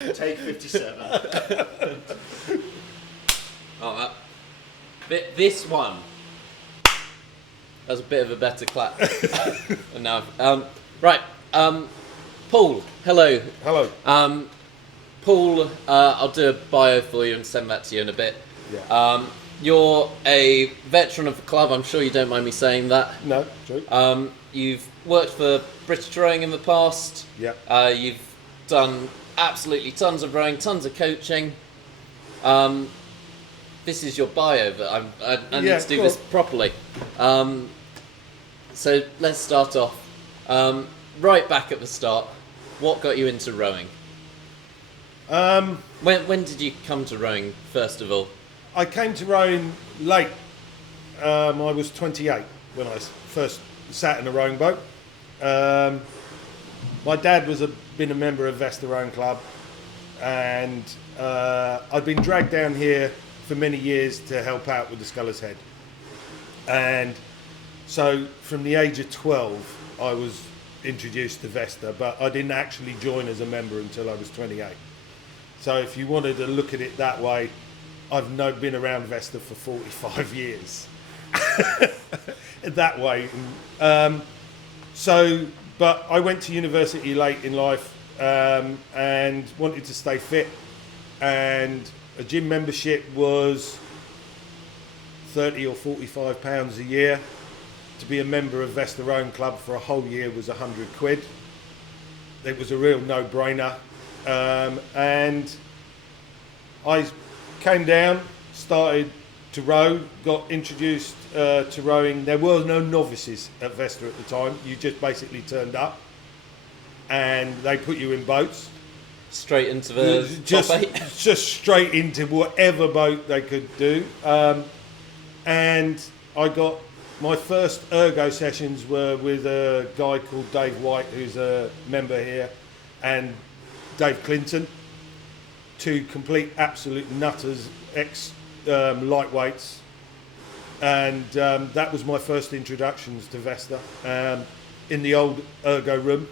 Take 57. Oh, this one. That was a bit of a better clap. And now, right. Paul, hello. Hello. Paul, I'll do a bio for you and send that to you in a bit. Yeah. You're a veteran of the club. I'm sure you don't mind me saying that. No, true. You've worked for British Rowing in the past. Yeah. You've done absolutely tons of rowing, tons of coaching. This is your bio, but I need to do this properly. So let's start off. Right back at the start, what got you into rowing? When did you come to rowing, first of all? I came to rowing late. I was 28 when I first sat in a rowing boat. My dad been a member of Vesta Rowing Club, and I'd been dragged down here for many years to help out with the Sculler's Head. And so from the age of 12, I was introduced to Vesta, but I didn't actually join as a member until I was 28. So if you wanted to look at it that way, I've been around Vesta for 45 years. That way. But I went to university late in life and wanted to stay fit, and a gym membership was £30 or £45 a year. To be a member of Vesta Rowing Club for a whole year was £100. It was a real no-brainer. And I came down, started to row, got introduced to rowing. There were no novices at Vesta at the time. You just basically turned up and they put you in boats. Straight into the just, top eight? Just straight into whatever boat they could do. And I got my first ergo sessions were with a guy called Dave White, who's a member here, and Dave Clinton, two complete absolute nutters, lightweights. And that was my first introductions to Vesta in the old ergo room.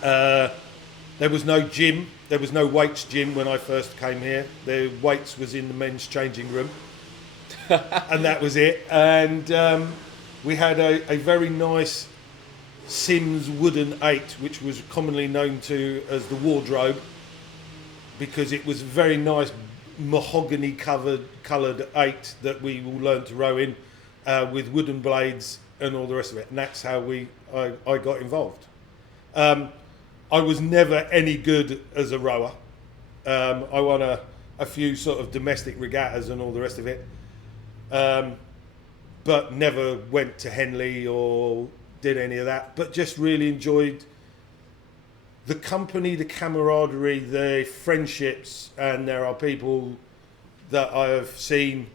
There was no gym, there was no weights gym when I first came here. The weights was in the men's changing room. And that was it. And we had a very nice Sims wooden 8, which was commonly known to as the wardrobe, because it was very nice mahogany coloured 8 that we all learned to row in with wooden blades and all the rest of it. And that's how I got involved. I was never any good as a rower. I won a few sort of domestic regattas and all the rest of it. But never went to Henley or did any of that, but just really enjoyed the company, the camaraderie, the friendships. And there are people that I have seen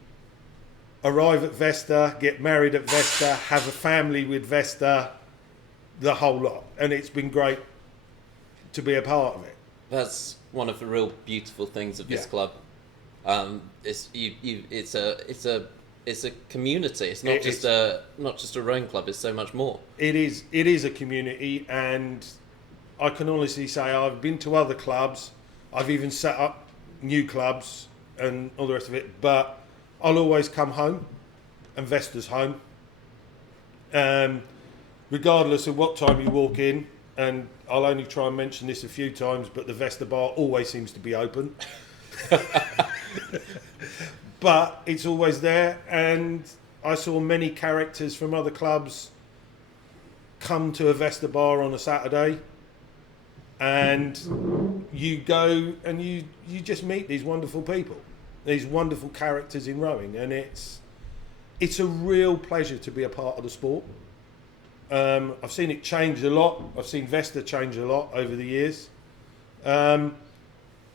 arrive at Vesta, get married at Vesta, have a family with Vesta, the whole lot. And it's been great to be a part of it. That's one of the real beautiful things of this club. It's a community. It's not just a rowing club. It's so much more. It is a community, and I can honestly say I've been to other clubs. I've even set up new clubs and all the rest of it. But I'll always come home, and Vesta's home. Regardless of what time you walk in, and I'll only try and mention this a few times, but the Vesta bar always seems to be open. But it's always there, and I saw many characters from other clubs come to a Vesta bar on a Saturday, and you go and you just meet these wonderful people, these wonderful characters in rowing, and it's a real pleasure to be a part of the sport. I've seen it change a lot. I've seen Vesta change a lot over the years, and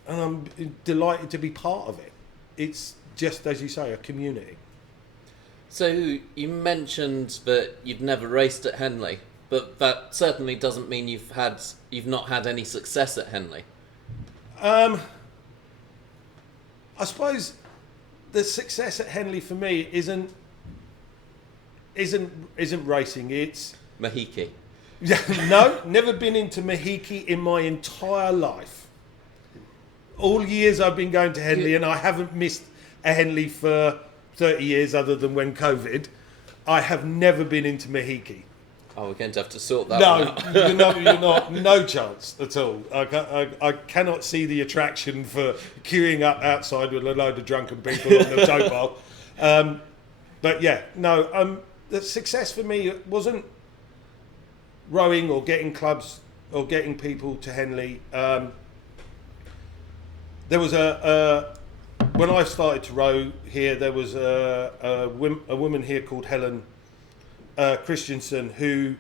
I'm delighted to be part of it. It's just, as you say, a community. So you mentioned that you've never raced at Henley, but that certainly doesn't mean you've not had any success at Henley. I suppose the success at Henley for me isn't racing. It's Mahiki. No, never been into Mahiki in my entire life. all years I've been going to Henley, and I haven't missed a Henley for 30 years other than when COVID. I have never been into Mahiki. Oh, we're going to have to sort that one out. you're not, no chance at all. I cannot see the attraction for queuing up outside with a load of drunken people on the tow bar. But yeah, no, the success for me wasn't rowing or getting clubs or getting people to Henley. There was when I started to row here, there was a woman here called Helen Christensen who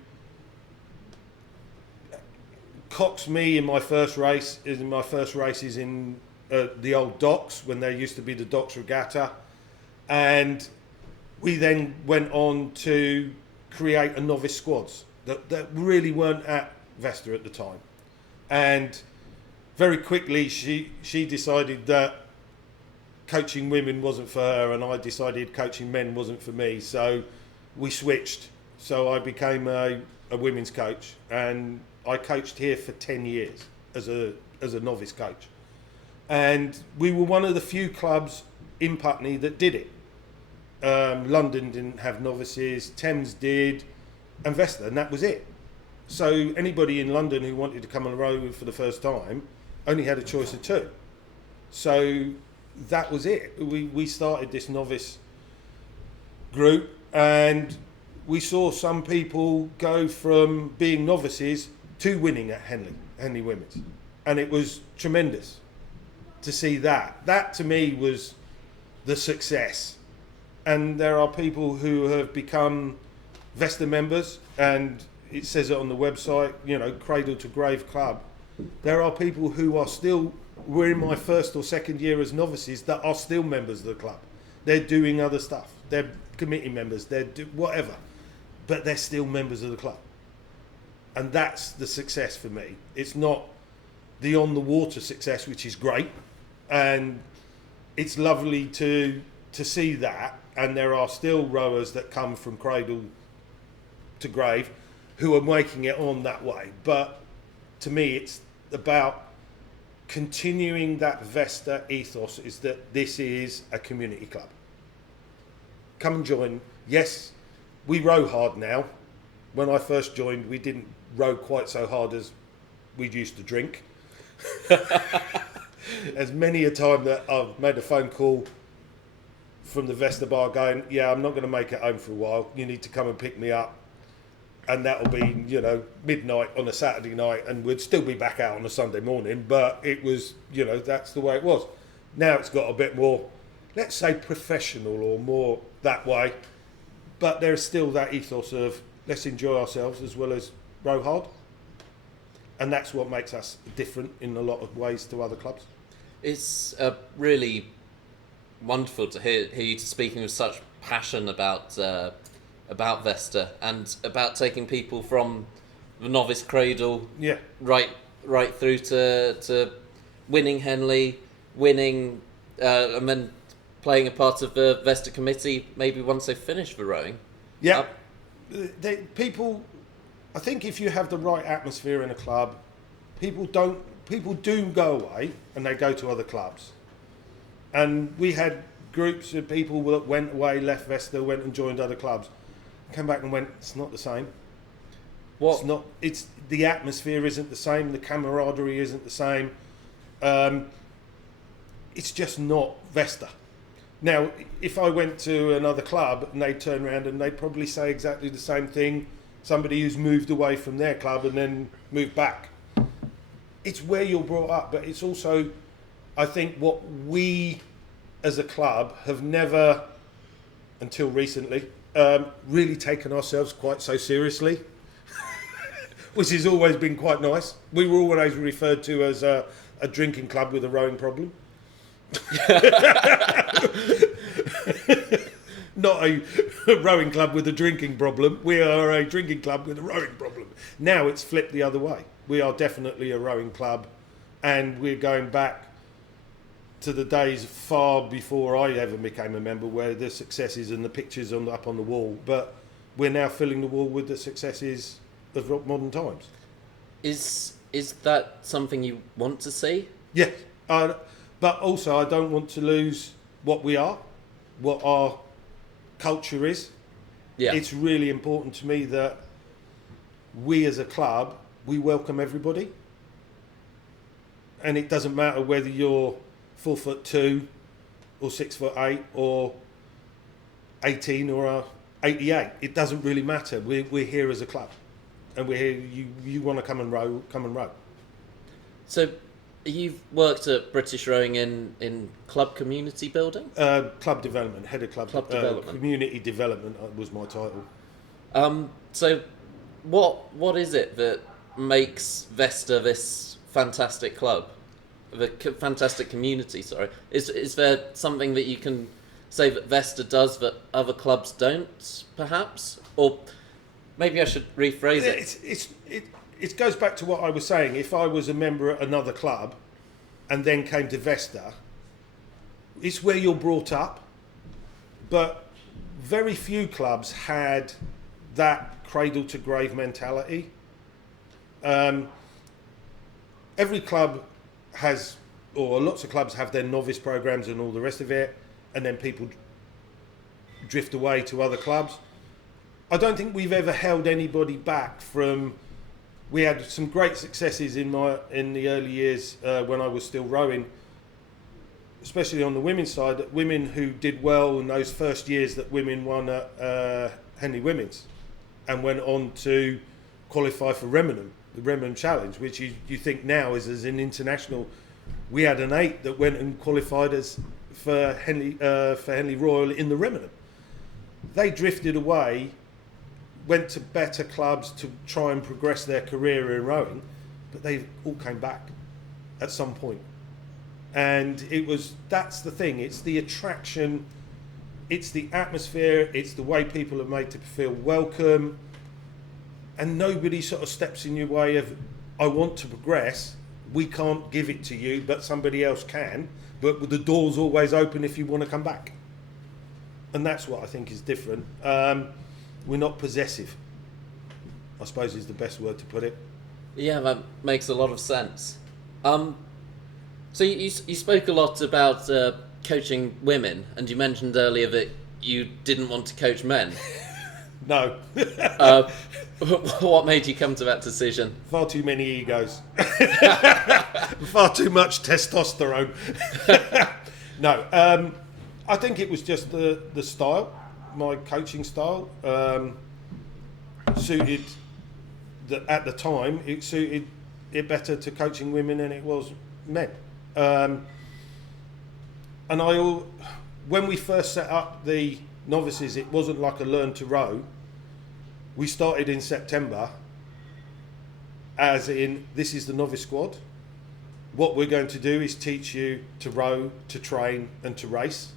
coxed me in my first race. In my first races in the old docks when there used to be the docks regatta, and we then went on to create a novice squads that really weren't at Vesta at the time, and very quickly she decided that coaching women wasn't for her, and I decided coaching men wasn't for me. So we switched. So I became a women's coach, and I coached here for 10 years as a novice coach. And we were one of the few clubs in Putney that did it. London didn't have novices, Thames did, and Vesta, and that was it. So anybody in London who wanted to come and row for the first time only had a choice of two. So that was it. We started this novice group, and we saw some people go from being novices to winning at Henley Women's, and it was tremendous to see that. That to me was the success. And there are people who have become Vesta members, and it says it on the website, Cradle to Grave Club. There are people who were in my first or second year as novices that are still members of the club. They're doing other stuff. They're committee members. They're whatever. But they're still members of the club. And that's the success for me. It's not the on-the-water success, which is great. And it's lovely to see that. And there are still rowers that come from cradle to grave who are making it on that way. But to me, it's about continuing that Vesta ethos, is that this is a community club. Come and join. Yes, we row hard now. When I first joined, we didn't row quite so hard as we used to drink. As many a time that I've made a phone call from the Vesta bar going, yeah, I'm not going to make it home for a while. You need to come and pick me up. And that'll be, midnight on a Saturday night, and we'd still be back out on a Sunday morning. But it was, that's the way it was. Now it's got a bit more, let's say, professional or more that way. But there's still that ethos of let's enjoy ourselves as well as row hard. And that's what makes us different in a lot of ways to other clubs. It's really wonderful to hear you speaking with such passion about Vesta and about taking people from the novice cradle right through to winning Henley, winning and then playing a part of the Vesta committee maybe once they've finished the rowing. Yeah. I think if you have the right atmosphere in a club, people do go away and they go to other clubs. And we had groups of people that went away, left Vesta, went and joined other clubs. Came back and went, it's not the same. It's the atmosphere isn't the same, the camaraderie isn't the same. It's just not Vesta. Now, if I went to another club and they turn around and they'd probably say exactly the same thing, somebody who's moved away from their club and then moved back. It's where you're brought up, but it's also, I think, what we as a club have never, until recently, really taken ourselves quite so seriously, which has always been quite nice. We were always referred to as a drinking club with a rowing problem. Not a rowing club with a drinking problem. We are a drinking club with a rowing problem. Now it's flipped the other way. We are definitely a rowing club, and we're going back to the days far before I ever became a member, where the successes and the pictures up on the wall. But we're now filling the wall with the successes of modern times. Is that something you want to see? Yeah. But also, I don't want to lose what we are, what our culture is. Yeah. It's really important to me that we as a club, we welcome everybody. And it doesn't matter whether you're 4'2" or 6'8" or 18 or 88. It doesn't really matter. We're here as a club, and we're here. You want to come and row, come and row. So, you've worked at British Rowing in club community building? Club development, head of club Development. Community development was my title. So, what is it that makes Vesta this fantastic club, fantastic community? Sorry, is there something that you can say that Vesta does that other clubs don't, perhaps? Or maybe I should rephrase it. It goes back to what I was saying. If I was a member at another club and then came to Vesta, it's where you're brought up. But very few clubs had that cradle to grave mentality. Every club has, or lots of clubs have their novice programs and all the rest of it, and then people drift away to other clubs. I don't think we've ever held anybody back from. We had some great successes in the early years when I was still rowing, especially on the women's side. Women who did well in those first years that women won at Henley Women's, and went on to qualify for Remenham, the Remenham Challenge, which you think now is as an international. We had an 8 that went and qualified for Henley Royal in the Remenham. They drifted away, went to better clubs to try and progress their career in rowing, but they all came back at some point. And that's the thing, it's the attraction, it's the atmosphere, it's the way people are made to feel welcome, and nobody sort of steps in your way of, I want to progress, we can't give it to you, but somebody else can, but the door's always open if you want to come back. And that's what I think is different. We're not possessive, I suppose is the best word to put it. Yeah, that makes a lot of sense. So you spoke a lot about coaching women, and you mentioned earlier that you didn't want to coach men. No. What made you come to that decision? Far too many egos. Far too much testosterone. No, I think it was just the style. My coaching style suited at the time. It suited it better to coaching women than it was men. And when we first set up the novices, it wasn't like a learn to row. We started in September, as in this is the novice squad. What we're going to do is teach you to row, to train, and to race.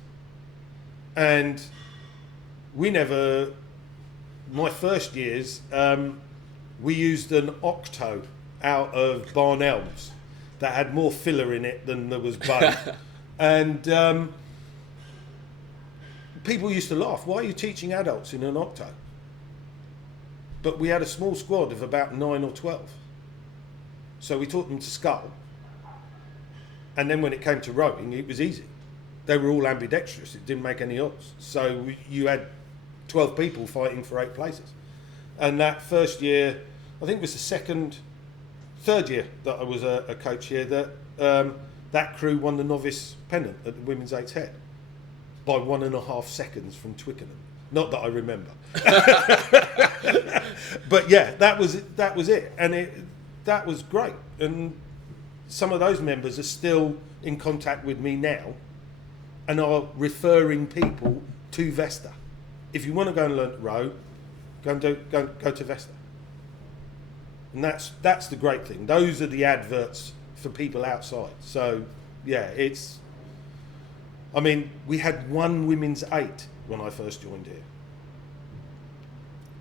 And my first years, we used an octo out of Barn Elms that had more filler in it than there was bone. And people used to laugh, why are you teaching adults in an octo? But we had a small squad of about 9 or 12. So we taught them to scull. And then when it came to rowing, it was easy. They were all ambidextrous, it didn't make any odds. So you had 12 people fighting for 8 places. And that first year, I think it was the third year that I was a coach here, that crew won the novice pennant at the Women's 8's Head by 1.5 seconds from Twickenham. Not that I remember. But yeah, that was it. And that was great. And some of those members are still in contact with me now and are referring people to Vesta. If you want to go and learn to row, go to Vesta. And that's the great thing. Those are the adverts for people outside. So yeah, we had one women's 8 when I first joined here.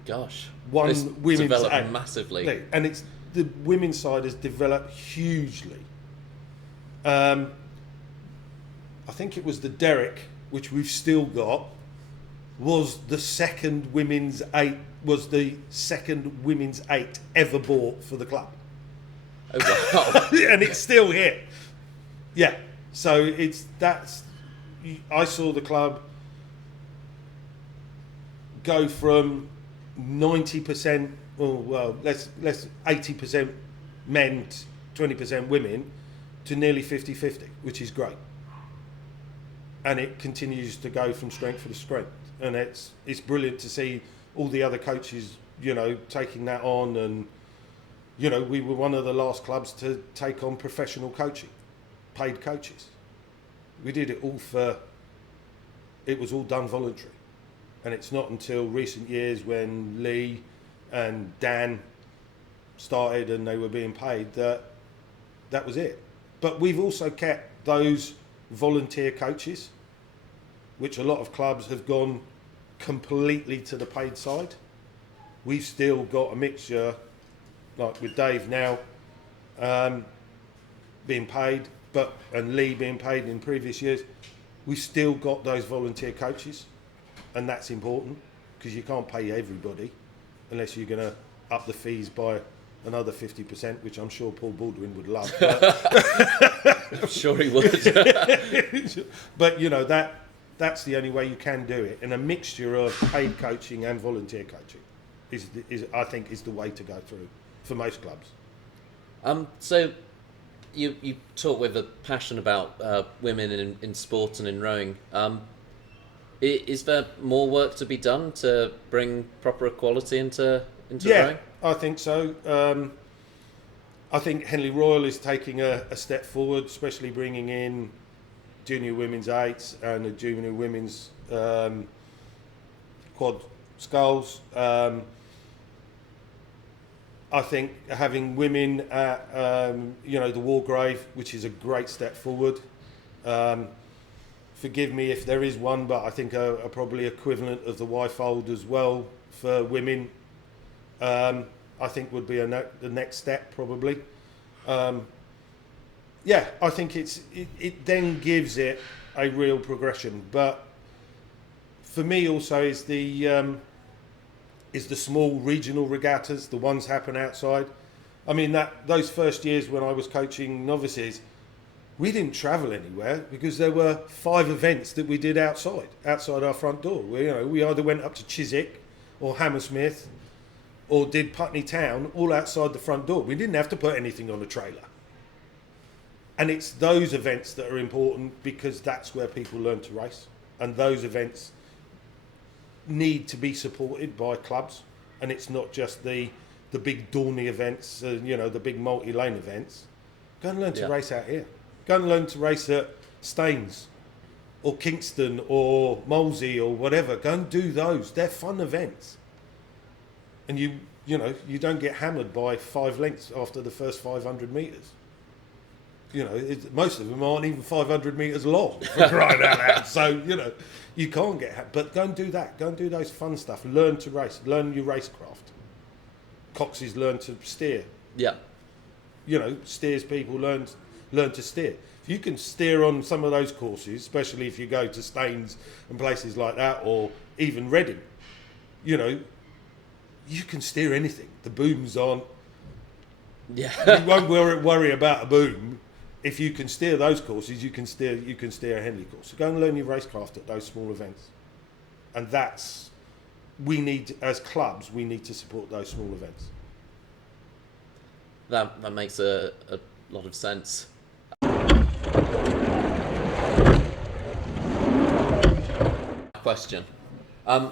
Gosh, One it's women's developed 8 massively, and the women's side has developed hugely. I think it was the Derrick, which we've still got, was the second women's 8 ever bought for the club. Oh wow! And it's still here. Yeah. So I saw the club go from 90%, let's 80% men, 20% women, to nearly 50-50, which is great. And it continues to go from strength to strength. And it's brilliant to see all the other coaches, taking that on. And, we were one of the last clubs to take on professional coaching, paid coaches. We did it all it was all done voluntary. And it's not until recent years when Lee and Dan started and they were being paid that was it. But we've also kept those volunteer coaches, which a lot of clubs have gone completely to the paid side. We've still got a mixture, like with Dave now being paid, and Lee being paid in previous years. We've still got those volunteer coaches, and that's important because you can't pay everybody unless you're going to up the fees by another 50%, which I'm sure Paul Baldwin would love. I'm sure he would. But that's the only way you can do it. And a mixture of paid coaching and volunteer coaching I think is the way to go through for most clubs. So you talk with a passion about women in sport and in rowing. Is there more work to be done to bring proper equality into rowing? Yeah, I think so. I think Henley Royal is taking a step forward, especially bringing in junior women's eights and the junior women's quad sculls. I think having women at the Wargrave, which is a great step forward. Forgive me if there is one, but I think a probably equivalent of the Y-fold as well for women. I think would be the next step probably. I think it then gives it a real progression. But for me also is the small regional regattas, the ones happen outside. I mean those first years when I was coaching novices, we didn't travel anywhere because there were 5 events that we did outside our front door. We either went up to Chiswick or Hammersmith or did Putney Town, all outside the front door. We didn't have to put anything on a trailer. And it's those events that are important because that's where people learn to race. And those events need to be supported by clubs. And it's not just the big Dorney events, the big multi-lane events. Go and learn to race out here. Go and learn to race at Staines or Kingston or Molesey or whatever. Go and do those. They're fun events. And you don't get hammered by 5 lengths after the first 500 metres. Most of them aren't even 500 metres long, for crying out loud. So, you can't get hammered. But go and do that. Go and do those fun stuff. Learn to race. Learn your racecraft. Coxes learn to steer. Yeah. Steers people learn to steer. If you can steer on some of those courses, especially if you go to Staines and places like that, or even Reading, you can steer anything. The booms aren't. Yeah. You won't worry about a boom. If you can steer those courses, you can steer a Henley course. So go and learn your racecraft at those small events. And as clubs, we need to support those small events. That makes a lot of sense. Question.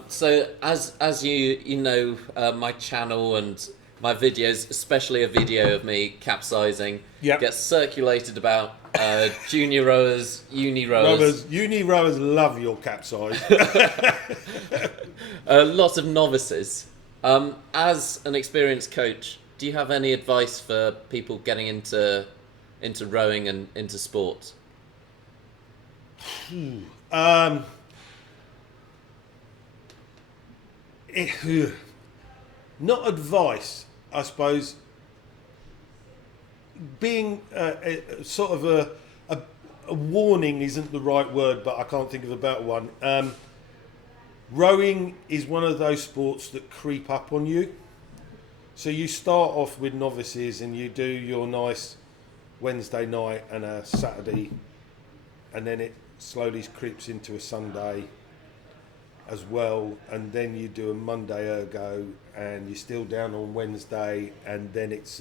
So as you know, my channel and my videos, especially a video of me capsizing, gets circulated about junior rowers, uni rowers. Uni rowers love your capsize. Lots of novices. As an experienced coach, do you have any advice for people getting into rowing and into sport? Not advice, I suppose. Being sort of a warning isn't the right word, but I can't think of a better one. Rowing is one of those sports that creep up on you. So you start off with novices and you do your nice Wednesday night and a Saturday, and then it slowly creeps into a Sunday as well, and then you do a Monday ergo, and you're still down on Wednesday, and then it's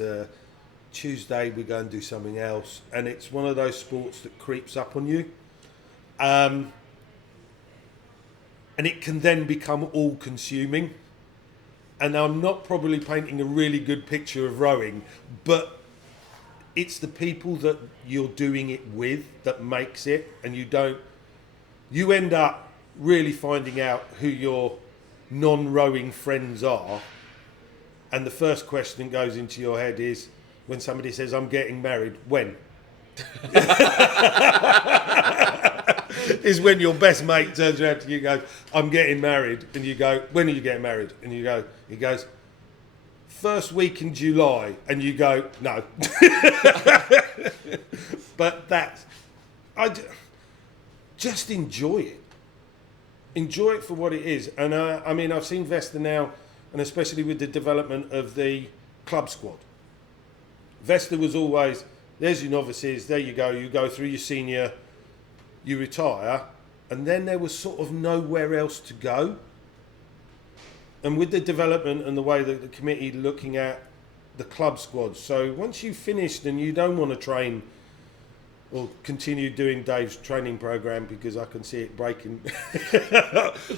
Tuesday we go and do something else, and it's one of those sports that creeps up on you, and it can then become all-consuming. And I'm not probably painting a really good picture of rowing, but it's the people that you're doing it with that makes it, and you end up really finding out who your non-rowing friends are, and the first question that goes into your head is when somebody says, I'm getting married, when? Is when your best mate turns around to you and goes, I'm getting married, and you go, when are you getting married? And he goes, first week in July, and you go, no. But just enjoy it. Enjoy it for what it is. And I mean, I've seen Vesta now, and especially with the development of the club squad. Vesta was always, there's your novices, there you go through your senior, you retire, and then there was sort of nowhere else to go. And with the development and the way that the committee looking at the club squad, so once you've finished and you don't want to train or continue doing Dave's training program, because I can see it breaking.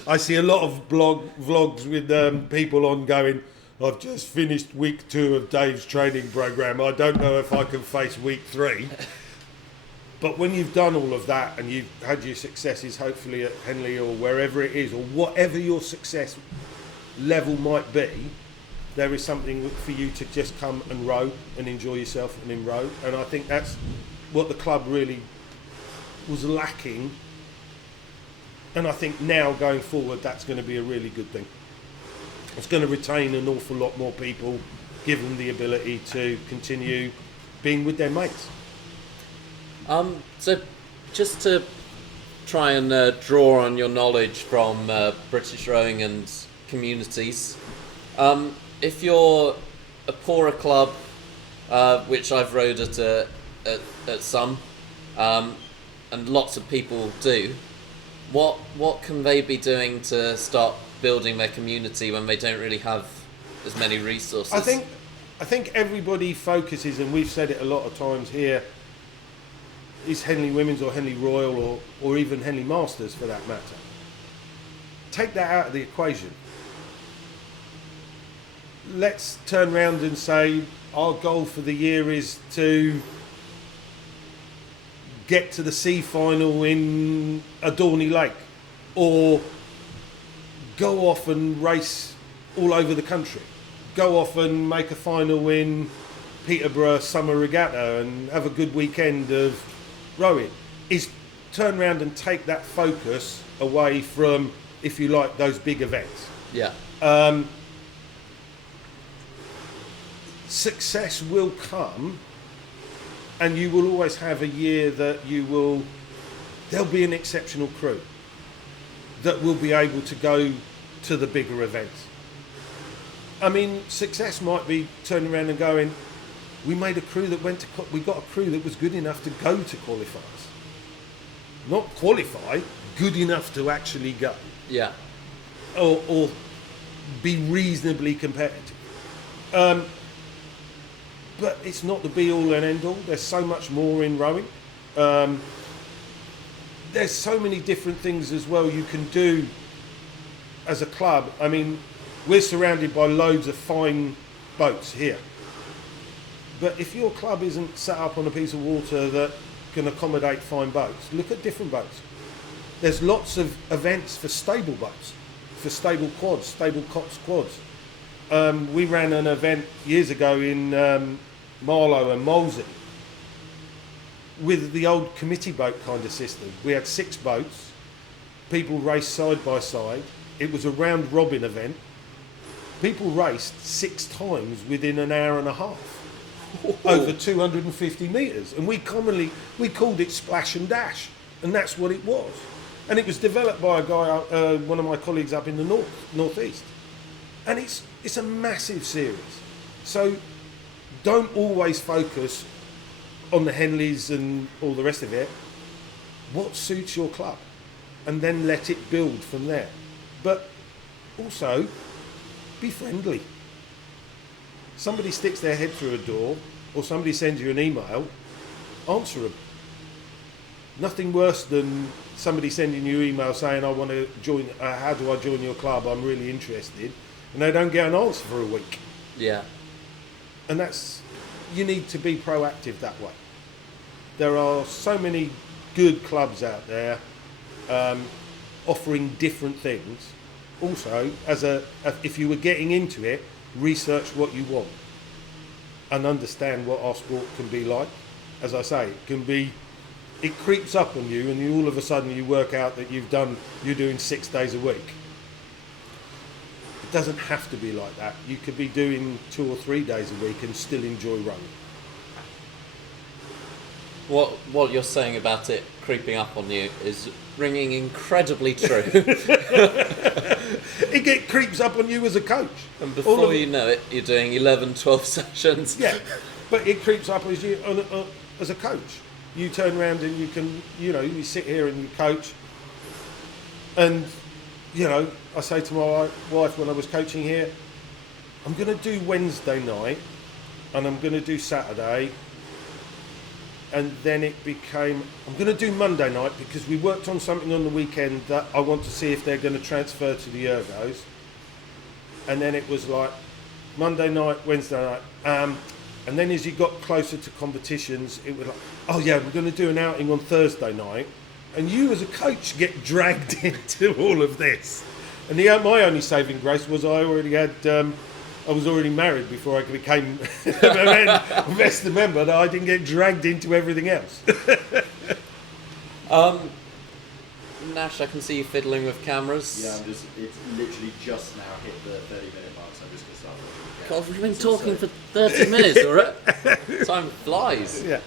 I see a lot of vlogs with people on going, I've just finished week 2 of Dave's training program. I don't know if I can face week 3. But when you've done all of that and you've had your successes, hopefully at Henley or wherever it is, or whatever your success level might be, there is something for you to just come and row and enjoy yourself and in row. And I think that's what the club really was lacking. And I think now going forward, that's going to be a really good thing. It's going to retain an awful lot more people, give them the ability to continue being with their mates. So just to try and draw on your knowledge from British rowing and communities, if you're a poorer club, which I've rowed at some, and lots of people do, what can they be doing to start building their community when they don't really have as many resources? I think everybody focuses, and we've said it a lot of times here, is Henley Women's or Henley Royal or even Henley Masters for that matter. Take that out of the equation. Let's turn around and say our goal for the year is to get to the C final in Adorney Lake, or go off and race all over the country. Go off and make a final in Peterborough Summer Regatta and have a good weekend of rowing. Is turn around and take that focus away from, if you like, those big events. Yeah. Success will come, and you will always have a year that there'll be an exceptional crew that will be able to go to the bigger events. I mean, success might be turning around and going, we made a crew that we got a crew that was good enough to go to qualifiers. Not qualify, good enough to actually go. Yeah. Or be reasonably competitive. But it's not the be all and end all. There's so much more in rowing. There's so many different things as well you can do as a club. I mean, we're surrounded by loads of fine boats here. But if your club isn't set up on a piece of water that can accommodate fine boats, look at different boats. There's lots of events for stable boats, for stable quads, stable cox quads. We ran an event years ago in Marlow and Molesey with the old committee boat kind of system. We had 6 boats, people raced side by side. It was a round robin event. People raced 6 times within an hour and a half. Over 250 metres, and we called it Splash and Dash, and that's what it was. And it was developed by a guy, one of my colleagues up in the northeast, and it's a massive series. So don't always focus on the Henleys and all the rest of it, what suits your club, and then let it build from there. But also, be friendly. Somebody sticks their head through a door, or somebody sends you an email, answer them. Nothing worse than somebody sending you an email saying, I want to join, how do I join your club, I'm really interested, and they don't get an answer for a week. Yeah. And you need to be proactive that way. There are so many good clubs out there offering different things. Also, if you were getting into it, research what you want and understand what our sport can be like. As I say, it creeps up on you, and all of a sudden you work out that you're doing 6 days a week. It doesn't have to be like that. You could be doing 2 or 3 days a week and still enjoy running. What you're saying about it creeping up on you is ringing incredibly true. It creeps up on you as a coach. And before you know it, you're doing 11, 12 sessions. Yeah, but it creeps up as you as a coach. You turn around and you sit here and you coach. And, I say to my wife when I was coaching here, I'm going to do Wednesday night and I'm going to do Saturday. And then it became, I'm going to do Monday night because we worked on something on the weekend that I want to see if they're going to transfer to the ergos. And then it was like Monday night, Wednesday night. And then as you got closer to competitions, it was like, oh yeah, we're going to do an outing on Thursday night. And you as a coach get dragged into all of this. And my only saving grace was I was already married before I became a Vesta member, that I didn't get dragged into everything else. Nash, I can see you fiddling with cameras. Yeah, it's literally just now hit the 30-minute mark, so I'm just going to start. God, we've been talking for 30 minutes already. Time flies. Yeah.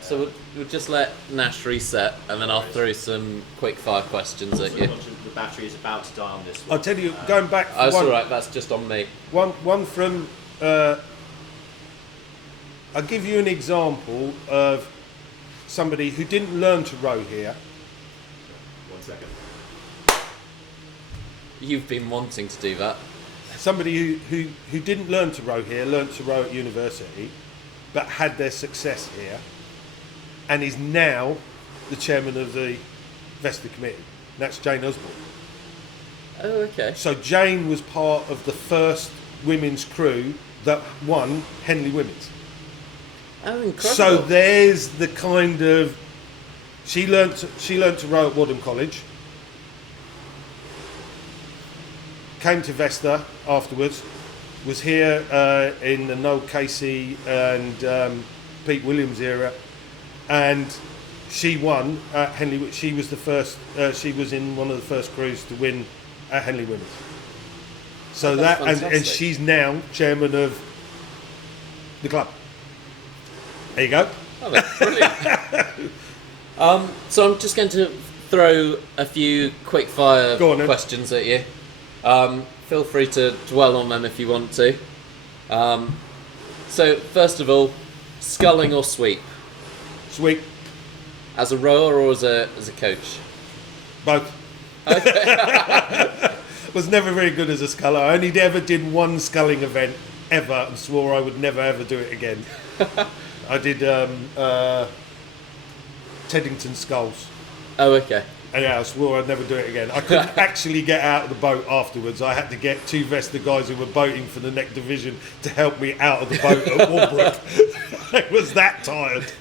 So we'll just let Nash reset, and then I'll throw some quick fire questions at you. The battery is about to die on this one. I'll tell you, going back... Oh, it's alright, that's just on me. One from... I'll give you an example of somebody who didn't learn to row here. 1 second. You've been wanting to do that. Somebody who didn't learn to row here, learned to row at university, but had their success here, and is now the chairman of the Vesta committee. And that's Jane Osborne. Oh, okay. So Jane was part of the first women's crew that won Henley Women's. Oh, incredible. So there's the kind of... She learnt to row at Wadham College. Came to Vesta afterwards. Was here in the Noel Casey and Pete Williams era. And she won at Henley. She was the first. She was in one of the first crews to win at Henley Women. So That's and fantastic. she's now chairman of the club. There you go. Oh, that's brilliant. So I'm just going to throw a few quick fire Go on, then. questions at you. Feel free to dwell on them if you want to. So first of all, sculling or sweep? Sweet. As a rower or as a coach? Both. Was never very good as a sculler. I only ever did one sculling event ever and swore I would never ever do it again. I did Teddington sculls. Oh, okay. And yeah, I swore I'd never do it again. I couldn't actually get out of the boat afterwards. I had to get 2 Vesta guys who were boating for the next division to help me out of the boat at Walbrook. I was that tired.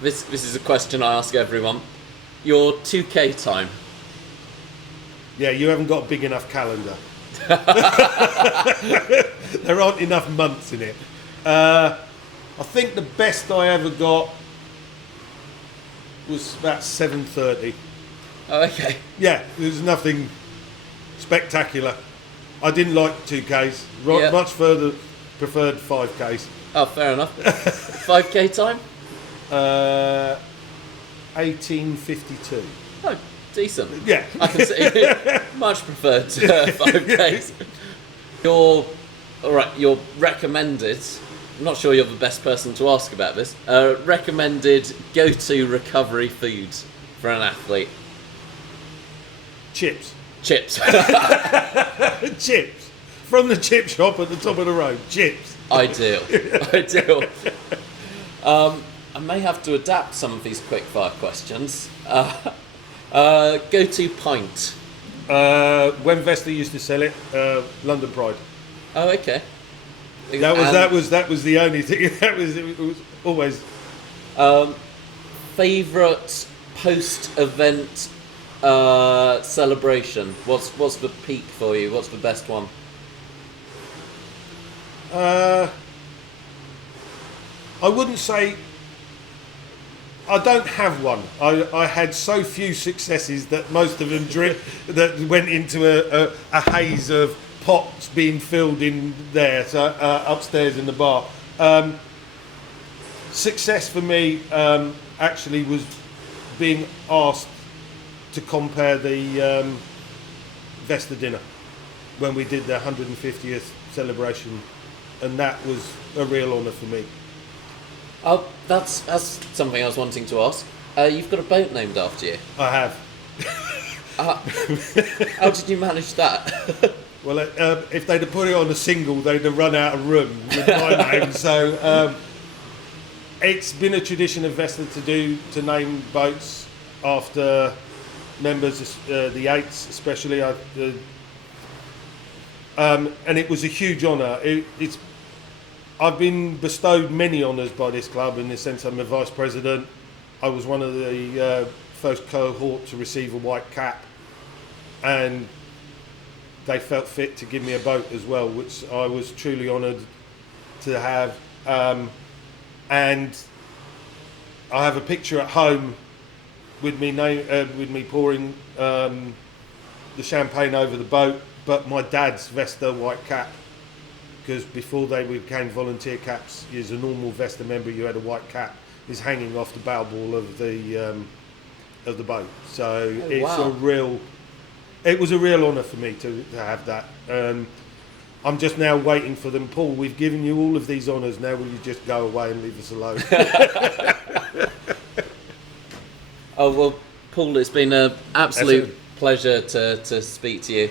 This is a question I ask everyone. Your 2K time? Yeah, you haven't got a big enough calendar. There aren't enough months in it. I think the best I ever got was about 7:30. Oh, okay. Yeah, there's nothing spectacular. I didn't like 2Ks. Yeah. Much further preferred 5Ks. Oh, fair enough. 5K time? 18:52. Oh, decent. Yeah. I can see. Much preferred 5Ks. Your recommended I'm not sure you're the best person to ask about this. Recommended go-to recovery foods for an athlete. Chips. Chips. Chips. From the chip shop at the top of the road. Chips. Ideal. I may have to adapt some of these quickfire questions. Go-to pint. When Vesta used to sell it, London Pride. Oh, okay. That was the only thing. It was always Favourite post-event celebration. What's the peak for you? What's the best one? I wouldn't say. I don't have one. I had so few successes that most of them that went into a haze of pots being filled in there, so upstairs in the bar. Success for me actually was being asked to compare the Vesta dinner when we did the 150th celebration, and that was a real honour for me. Oh, that's something I was wanting to ask. You've got a boat named after you. I have. How did you manage that? Well, if they'd have put it on a single, they'd have run out of room with my name. So it's been a tradition of Vesta to name boats after members, the eights especially. And it was a huge honour. I've been bestowed many honours by this club in the sense I'm a vice president. I was one of the first cohort to receive a white cap, and they felt fit to give me a boat as well, which I was truly honoured to have. And I have a picture at home with me pouring the champagne over the boat, but my dad's Vesta white cap, because before they became volunteer caps, as a normal Vesta member, you had a white cap, is hanging off the bow ball of the boat. So Oh, it's wow. It was a real honour for me to have that. I'm just now waiting for them. Paul, we've given you all of these honours. Now will you just go away and leave us alone? Oh, well, Paul, it's been an absolute Excellent. pleasure to speak to you.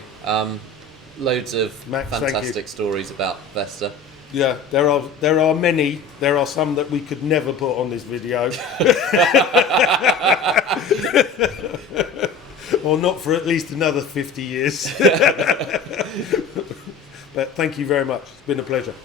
Loads of Max, thank fantastic you. stories about Vesta. Yeah, there are many. There are some that we could never put on this video. Or not for at least another 50 years. But thank you very much. It's been a pleasure.